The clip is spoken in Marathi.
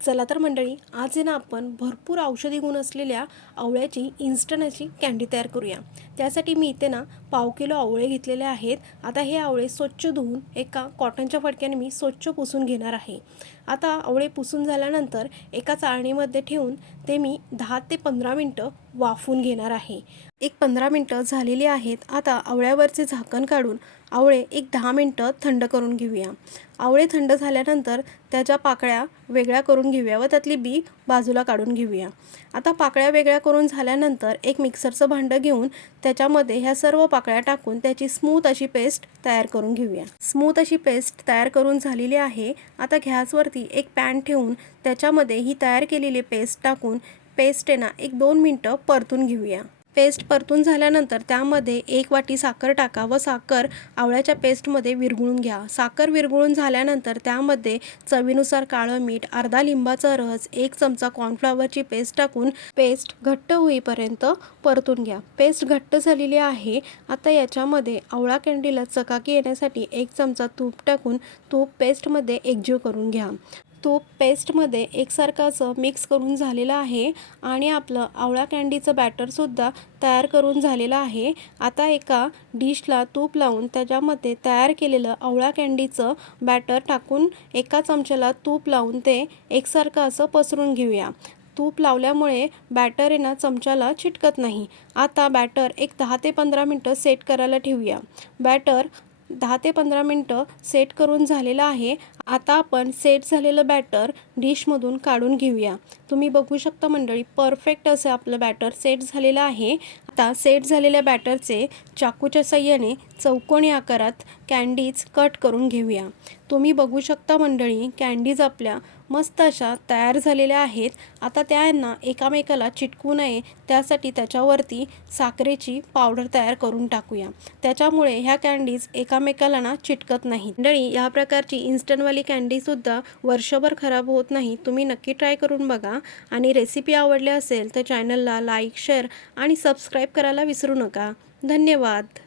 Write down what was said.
चला तर मंडळी, आज आहे ना आपण भरपूर औषधी गुण असलेल्या आवळ्याची इन्स्टंट अशी कँडी तयार करूया। त्यासाठी मी इथे ना पाव किलो आवळे घेतलेले आहेत। आता हे आवळे स्वच्छ धुवून एका कॉटनच्या फडक्याने मी स्वच्छ पुसून घेणार आहे। आता आवळे पुसून झाल्यानंतर एका चाळणीमध्ये ठेवून ते मी 10 ते 15 मिनिटं वाफवून घेणार आहे। एक 15 मिनिटं झालेली आहेत। आता आवळ्यावरचे झाकण काढून आवळे एक 10 मिनिटं थंड करून घेऊया। आवळे थंड झाल्यानंतर त्याच्या पाकळ्या वेगळ्या करून घेऊया व त्यातली बी बाजूला काढून घेऊया। आता पाकळ्या वेगळ्या करून झाल्यानंतर एक मिक्सरचं भांडं घेऊन त्याच्यामध्ये ह्या सर्व पाकळ्या टाकून त्याची स्मूथ अशी पेस्ट तयार करून घेऊया। स्मूथ अशी पेस्ट तयार करून झालेली आहे। आता गॅसवरती एक पॅन ठेवून त्याच्यामध्ये ही तयार केलेली पेस्ट टाकून पेस्ट ना 1-2 मिनिटं परतून घेऊया। पेस्ट परतून झाल्यानंतर त्यामध्ये 1 वाटी साखर टाका व साखर आवळ्याच्या पेस्टमध्ये विरघळून घ्या। साखर विरघळून झाल्यानंतर त्यामध्ये चवीनुसार काळं मीठ, अर्धा लिंबाचा रस, 1 चमचा कॉर्नफ्लॉवरची पेस्ट टाकून पेस्ट घट्ट होईपर्यंत परतून घ्या। पेस्ट घट्ट झालेली आहे। आता याच्यामध्ये आवळा कँडीला चकाकी येण्यासाठी 1 चमचा तूप टाकून तूप पेस्टमध्ये एकजीव करून घ्या। तूप पेस्टमध्ये एकसारखं असं मिक्स करून झालेलं आहे आणि आपलं आवळा कँडीचं बॅटरसुद्धा तयार करून झालेलं आहे। आता एका डिशला तूप लावून त्याच्यामध्ये तयार केलेलं आवळा कँडीचं बॅटर टाकून एका चमच्याला तूप लावून ते एकसारखं असं पसरून घेऊया। तूप लावल्यामुळे बॅटर ना चमच्याला चिटकत नाही। आता बॅटर एक 10 ते 15 मिनिटं सेट करायला ठेवूया। बॅटर 10 ते 15 मिनिटं सेट करून झालेलं आहे। आता आपण सेट झालेलं बॅटर डिशमधून काढून घेऊया। तुम्ही बघू शकता मंडळी, परफेक्ट असं आपलं बॅटर सेट झालेलं आहे। आता सेट झालेल्या बॅटरचे चाकूच्या साहाय्याने चौकोनी आकारात कँडीज कट करून घेऊया। तुम्ही बघू शकता मंडळी, कँडीज आपल्या मस्त अशा तयार झालेल्या आहेत। आता त्यांना एकामेकाला चिटकू नये त्यासाठी त्याच्यावरती साखरेची पावडर तयार करून टाकूया। त्याच्यामुळे ह्या कँडीज एकामेकाला ना चिटकत नाही। मंडळी, या प्रकारची इन्स्टंटवाली कँडीसुद्धा वर्षभर खराब होत नाही। तुम्ही नक्की ट्राय करून बघा आणि रेसिपी आवडली असेल तर चॅनलला लाईक, शेअर आणि सबस्क्राईब करायला विसरू नका। धन्यवाद।